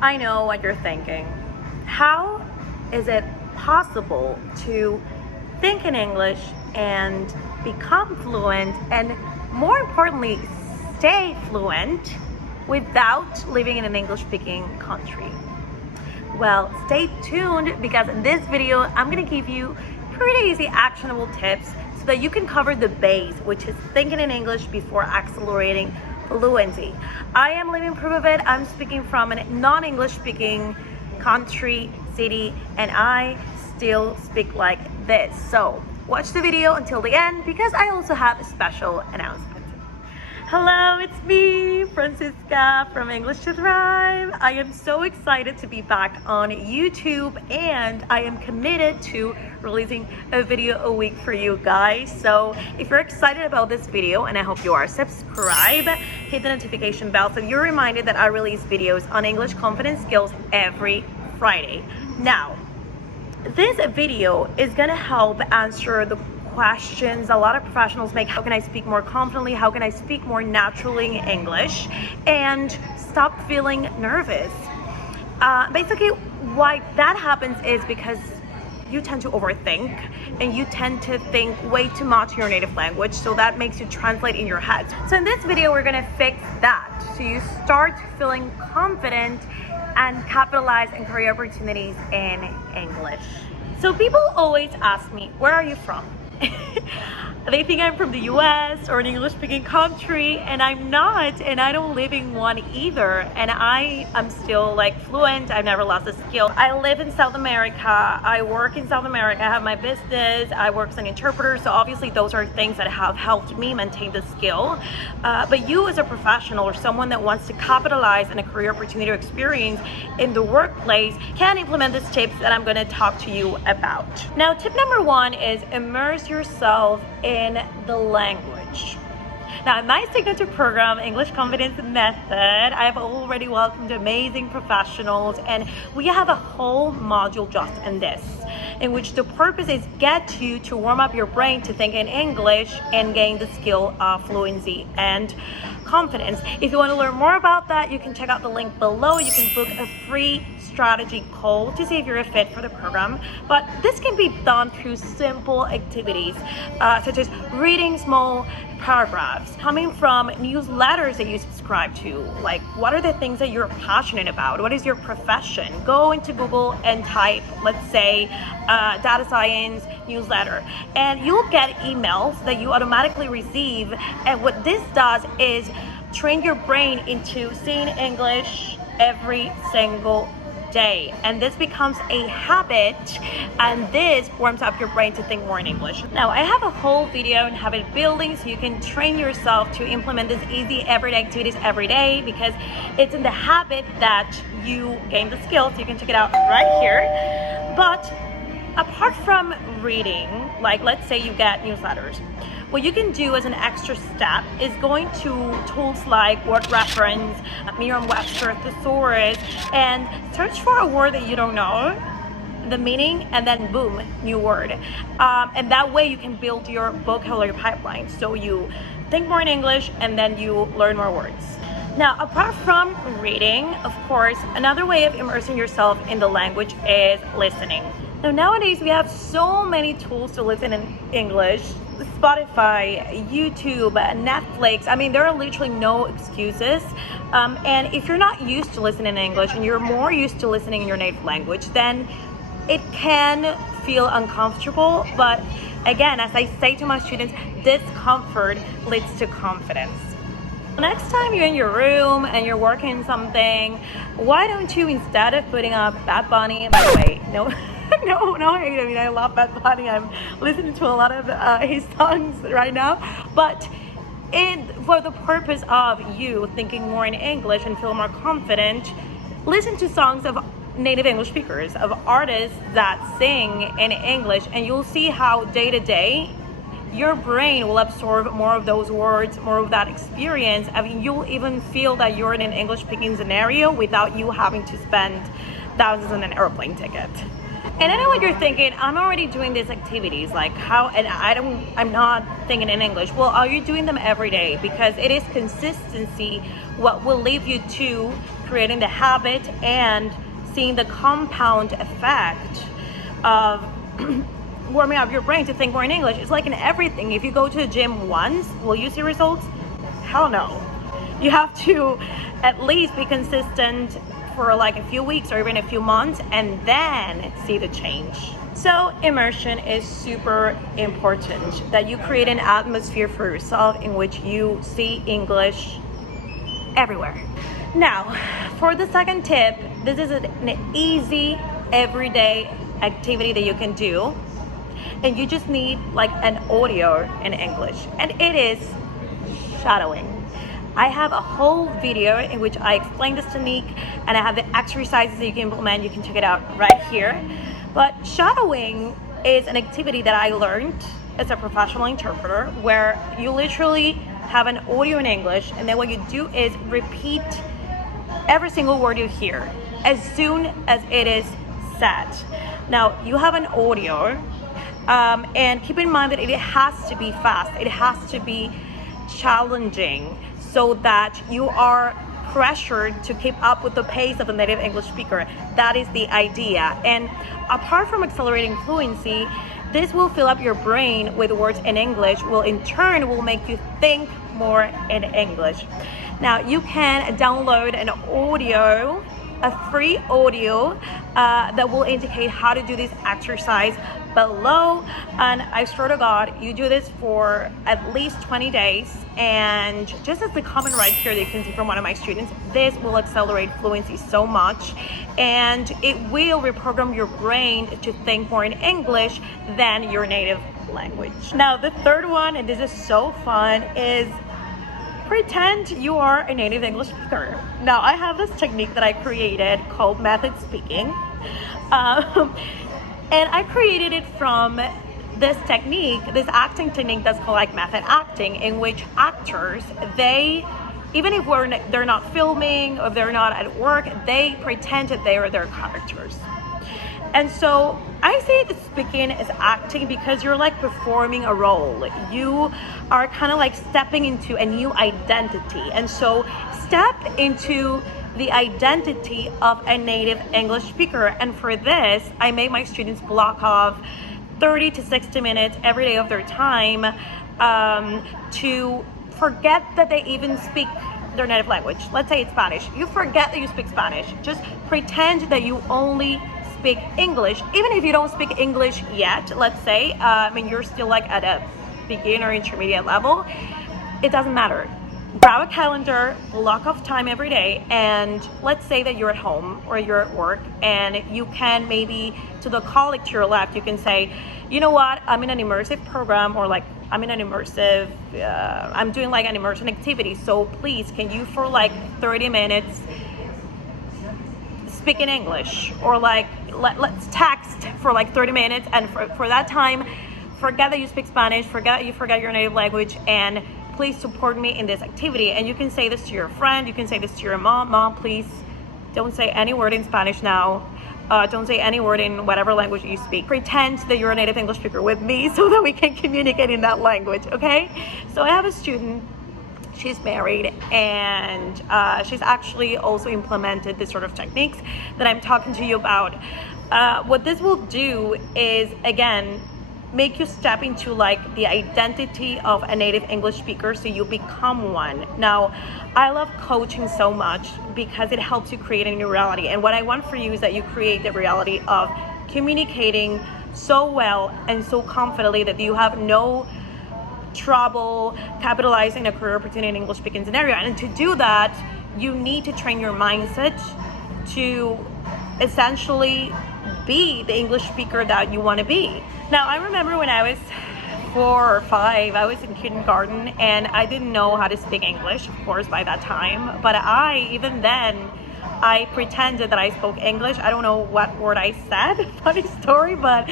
I know what you're thinking. How is it possible to think in English and become fluent, and more importantly, stay fluent without living in an English-speaking country? Well, stay tuned, because in this video, I'm gonna give you pretty easy actionable tips so that you can cover the base, which is thinking in English before accelerating fluency. I am living proof of it. I'm speaking from a non-English speaking country, city, and I still speak like this. So watch the video until the end, because I also have a special announcement. Hello, it's me, Francisca from English to Thrive. I am so excited to be back on YouTube, and I am committed to releasing a video a week for you guys. So if you're excited about this video, and I hope you are, subscribe, hit the notification bell so you're reminded that I release videos on English confidence skills every Friday. Now, this video is gonna help answer the questions a lot of professionals make. How can I speak more confidently? How can I speak more naturally in English and stop feeling nervous? Basically, why that happens is because you tend to overthink, and you tend to think way too much in your native language, so that makes you translate in your head. So in this video, we're gonna fix that, so you start feeling confident and capitalize on career opportunities in English. So people always ask me, where are you from? They think I'm from the US or an English-speaking country, and I'm not, and I don't live in one either. And I am still like fluent. I've never lost a skill. I live in South America. I work in South America. I have my business. I work as an interpreter. So obviously those are things that have helped me maintain the skill. But you as a professional or someone that wants to capitalize on a career opportunity or experience in the workplace can implement these tips that I'm going to talk to you about. Now, tip number one is immerse yourself in the language. Now, in my signature program, English Confidence Method, I've already welcomed amazing professionals, and we have a whole module just in this, in which the purpose is get you to warm up your brain to think in English and gain the skill of fluency and confidence. If you want to learn more about that, you can check out the link below. You can book a free strategy call to see if you're a fit for the program. But this can be done through simple activities, such as reading small paragraphs, coming from newsletters that you subscribe to. Like, what are the things that you're passionate about? What is your profession? Go into Google and type, let's say, data science newsletter, and you'll get emails that you automatically receive. And what this does is train your brain into seeing English every single day, and this becomes a habit, and this warms up your brain to think more in English. Now, I have a whole video on habit building, so you can train yourself to implement these easy everyday activities every day, because it's in the habit that you gain the skills. So you can check it out right here. But apart from reading, like let's say you get newsletters, what you can do as an extra step is going to tools like word reference, Merriam-Webster, thesaurus, and search for a word that you don't know, the meaning, and then boom, new word. And that way you can build your vocabulary pipeline. So you think more in English, and then you learn more words. Now, apart from reading, of course, another way of immersing yourself in the language is listening. Now, nowadays we have so many tools to listen in English. Spotify, YouTube, Netflix. I mean, there are literally no excuses. And if you're not used to listening in English and you're more used to listening in your native language, then it can feel uncomfortable. But again, as I say to my students, discomfort leads to confidence. Next time you're in your room and you're working something, why don't you, instead of putting up Bad Bunny, by the way, no hate. I mean, I love Bad Bunny. I'm listening to a lot of his songs right now. But for the purpose of you thinking more in English and feel more confident, listen to songs of native English speakers, of artists that sing in English, and you'll see how day to day your brain will absorb more of those words, more of that experience. I mean, you'll even feel that you're in an English speaking scenario without you having to spend thousands on an airplane ticket. And I know what you're thinking, I'm already doing these activities, like how, and I'm not thinking in English. Well, are you doing them every day? Because it is consistency what will lead you to creating the habit and seeing the compound effect of warming up your brain to think more in English. It's like in everything. If you go to the gym once, will you see results? Hell no. You have to at least be consistent for like a few weeks or even a few months and then see the change. So immersion is super important, that you create an atmosphere for yourself in which you see English everywhere. Now, for the second tip, this is an easy everyday activity that you can do, and you just need like an audio in English, and it is shadowing. I have a whole video in which I explain this technique, and I have the exercises that you can implement. You can check it out right here. But shadowing is an activity that I learned as a professional interpreter, where you literally have an audio in English, and then what you do is repeat every single word you hear as soon as it is said. Now, you have an audio, and keep in mind that it has to be fast. It has to be challenging, so that you are pressured to keep up with the pace of a native English speaker. That is the idea. And apart from accelerating fluency, this will fill up your brain with words in English, will in turn will make you think more in English. Now, you can download an audio, a free audio that will indicate how to do this exercise below, and I swear to God, you do this for at least 20 days, and just as the comment right here that you can see from one of my students, this will accelerate fluency so much, and it will reprogram your brain to think more in English than your native language. Now, the third one, and this is so fun, is pretend you are a native English speaker. Now, I have this technique that I created called method speaking. And I created it from this technique, this acting technique that's called like method acting, in which actors, they, even if they're not filming or they're not at work, they pretend that they are their characters. And so I say that speaking is acting because you're like performing a role. You are kind of like stepping into a new identity. And so step into the identity of a native English speaker. And for this, I make my students block off 30 to 60 minutes every day of their time to forget that they even speak their native language. Let's say it's Spanish. You forget that you speak Spanish. Just pretend that you only speak English. Even if you don't speak English yet, let's say, you're still like at a beginner intermediate level, it doesn't matter. Grab a calendar, block off time every day, and let's say that you're at home or you're at work, and you can maybe, to the colleague to your left, you can say, you know what, I'm in an immersive program, or like I'm in an immersive, I'm doing like an immersion activity, so please, can you for like 30 minutes speak in English? Or like, let's text for like 30 minutes, and for that time, forget that you speak Spanish, forget your native language, and please support me in this activity. And you can say this to your friend, you can say this to your mom, please don't say any word in Spanish now. Don't say any word in whatever language you speak. Pretend that you're a native English speaker with me so that we can communicate in that language, okay? So I have a student, she's married, and she's actually also implemented this sort of techniques that I'm talking to you about. What this will do is, again, make you step into like the identity of a native English speaker, so you become one. Now, I love coaching so much because it helps you create a new reality, and what I want for you is that you create the reality of communicating so well and so confidently that you have no trouble capitalizing a career opportunity in English speaking scenario. And to do that, you need to train your mindset to essentially be the English speaker that you want to be. Now, I remember when I was 4 or 5, I was in kindergarten, and I didn't know how to speak English, of course, by that time. But even then, I pretended that I spoke English. I don't know what word I said, funny story, but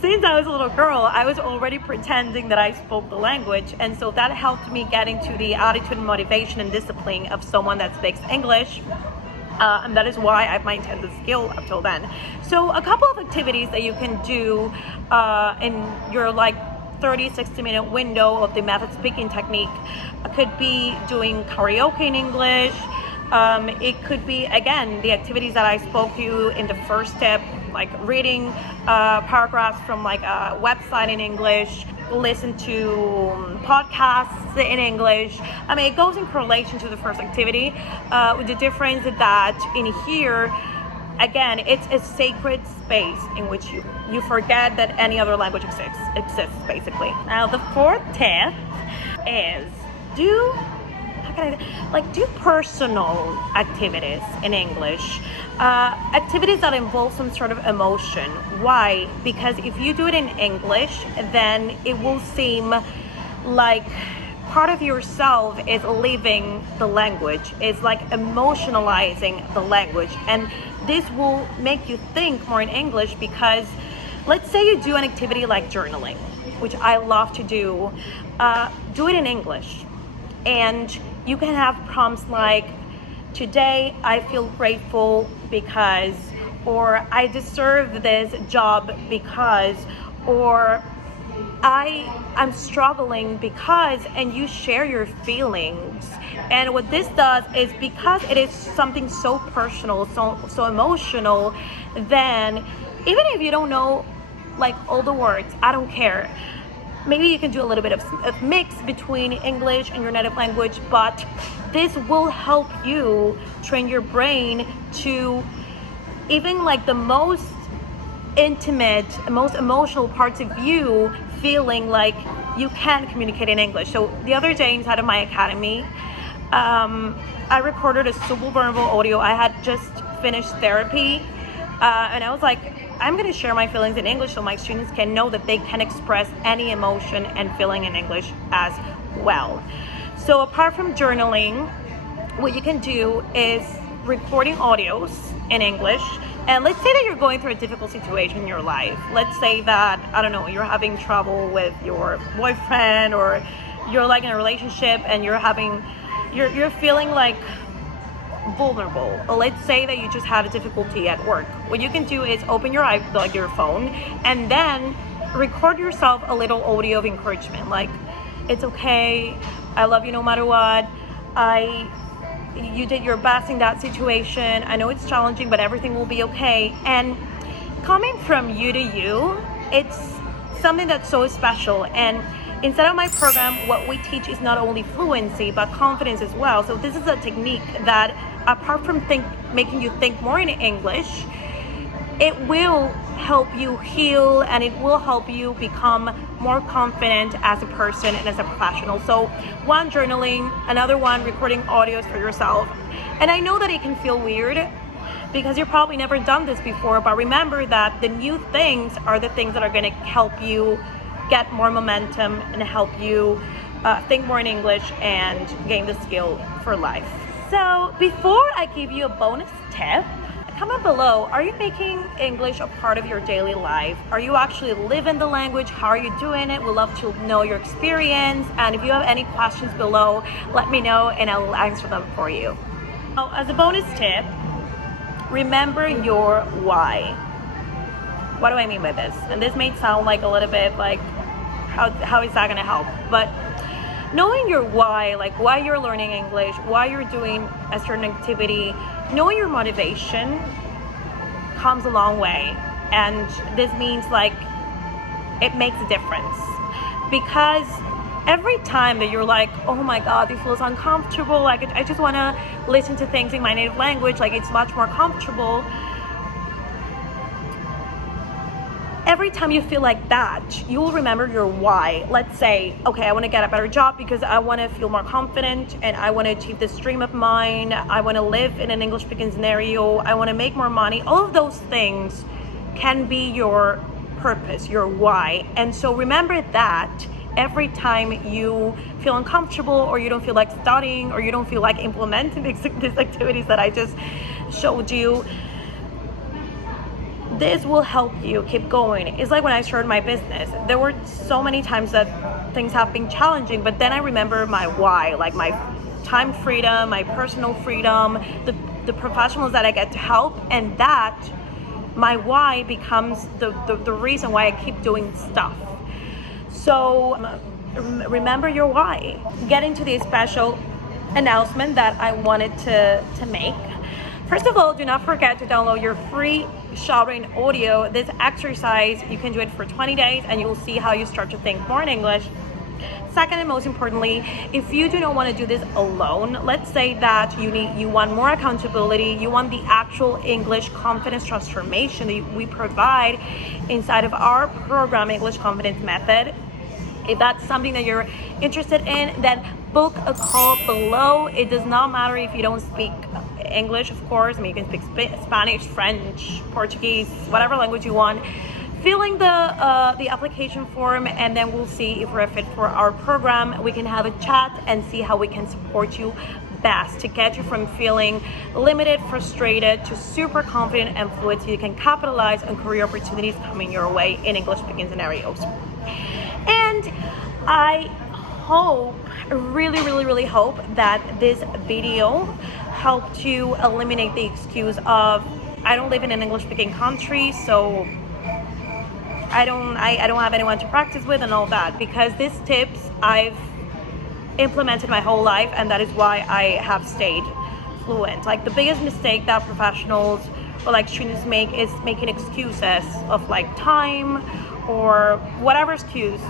since I was a little girl, I was already pretending that I spoke the language. And so that helped me get into the attitude and motivation and discipline of someone that speaks English. And that is why I've maintained the skill up till then. So a couple of activities that you can do in your like 30-60 minute window of the method speaking technique could be doing karaoke in English. It could be, again, the activities that I spoke to you in the first step, like reading paragraphs from like a website in English, listen to podcasts in English. I mean, it goes in correlation to the first activity, with the difference that in here, again, it's a sacred space in which you forget that any other language exists basically. Now the fourth tip is do personal activities in English, activities that involve some sort of emotion. Why? Because if you do it in English, then it will seem like part of yourself is living the language. It's like emotionalizing the language, and this will make you think more in English. Because let's say you do an activity like journaling, which I love to do. Do it in English, and you can have prompts like, today I feel grateful because, or I deserve this job because, or I'm struggling because, and you share your feelings. And what this does is, because it is something so personal, so emotional, then even if you don't know like all the words, I don't care. Maybe you can do a little bit of mix between English and your native language, but this will help you train your brain to even like the most intimate, most emotional parts of you feeling like you can communicate in English. So the other day inside of my academy, I recorded a super vulnerable audio. I had just finished therapy, and I was like, I'm going to share my feelings in English so my students can know that they can express any emotion and feeling in English as well. So apart from journaling, what you can do is recording audios in English. And let's say that you're going through a difficult situation in your life. Let's say that, I don't know, you're having trouble with your boyfriend, or you're like in a relationship and you're feeling like vulnerable. Or let's say that you just had a difficulty at work. What you can do is open your phone and then record yourself a little audio of encouragement, like, it's okay, I love you no matter what, you did your best in that situation, I know it's challenging, but everything will be okay. And coming from you to you, it's something that's so special. And inside of my program, what we teach is not only fluency, but confidence as well. So this is a technique that, apart from making you think more in English, it will help you heal, and it will help you become more confident as a person and as a professional. So one, journaling, another one, recording audios for yourself. And I know that it can feel weird because you've probably never done this before, but remember that the new things are the things that are going to help you get more momentum and help you think more in English and gain the skill for life. So before I give you a bonus tip, comment below, are you making English a part of your daily life? Are you actually living the language? How are you doing it? We'd love to know your experience. And if you have any questions below, let me know and I'll answer them for you. Now, as a bonus tip, remember your why. What do I mean by this? And this may sound like a little bit like, how is that gonna help? But knowing your why, like why you're learning English, why you're doing a certain activity, knowing your motivation comes a long way. And this means like it makes a difference. Because every time that you're like, oh my God, this feels uncomfortable, like I just wanna listen to things in my native language, like it's much more comfortable. Every time you feel like that, you will remember your why. Let's say, okay, I want to get a better job because I want to feel more confident and I want to achieve this dream of mine. I want to live in an English speaking scenario. I want to make more money. All of those things can be your purpose, your why. And so remember that every time you feel uncomfortable, or you don't feel like studying, or you don't feel like implementing these activities that I just showed you, this will help you keep going. It's like when I started my business, there were so many times that things have been challenging, but then I remember my why, like my time freedom, my personal freedom, the the professionals that I get to help, and that my why becomes the reason why I keep doing stuff. So remember your why. Getting to the special announcement that I wanted to make. First of all, do not forget to download your free shadowing audio. This exercise, you can do it for 20 days and you'll see how you start to think more in English. Second, and most importantly, if you do not want to do this alone, let's say that you want more accountability, you want the actual English confidence transformation that we provide inside of our program, English Confidence Method. If that's something that you're interested in, then book a call below. It does not matter if you don't speak English, of course. I mean, you can speak Spanish, French, Portuguese, whatever language you want. Filling the application form, and then we'll see if we're a fit for our program. We can have a chat and see how we can support you best to get you from feeling limited, frustrated, to super confident and fluid, so you can capitalize on career opportunities coming your way in English speaking scenarios. And I hope, really hope that this video helped you eliminate the excuse of, I don't live in an English speaking country, so I don't have anyone to practice with and all that, because these tips I've implemented my whole life, and that is why I have stayed fluent. Like, the biggest mistake that professionals or like students make is making excuses of like time or whatever excuse.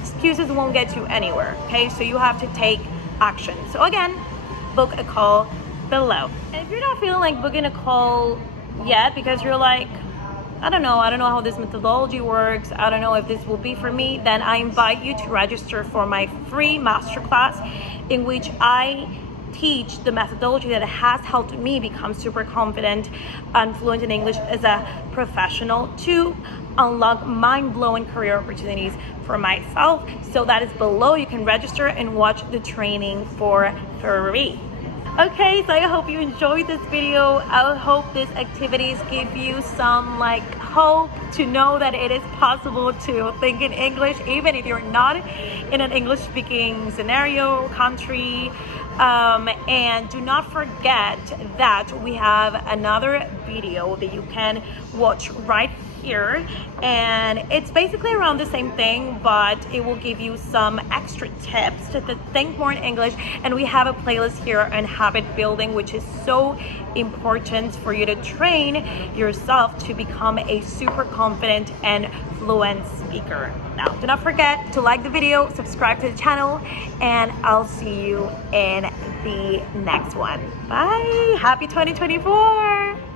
Excuses won't get you anywhere, okay? So you have to take action. So again, book a call below. And if you're not feeling like booking a call yet because you're like, I don't know how this methodology works, I don't know if this will be for me, then I invite you to register for my free masterclass, in which I teach the methodology that has helped me become super confident and fluent in English as a professional, to unlock mind-blowing career opportunities for myself. So that is below. You can register and watch the training for free. Okay, so I hope you enjoyed this video. I hope these activities give you some like hope to know that it is possible to think in English even if you're not in an English speaking scenario, country. And do not forget that we have another video that you can watch right here, and it's basically around the same thing, but it will give you some extra tips to think more in English. And we have a playlist here on habit building, which is so important for you to train yourself to become a super confident and fluent speaker. Now, do not forget to like the video, subscribe to the channel, and I'll see you in the next one. Bye. Happy 2024.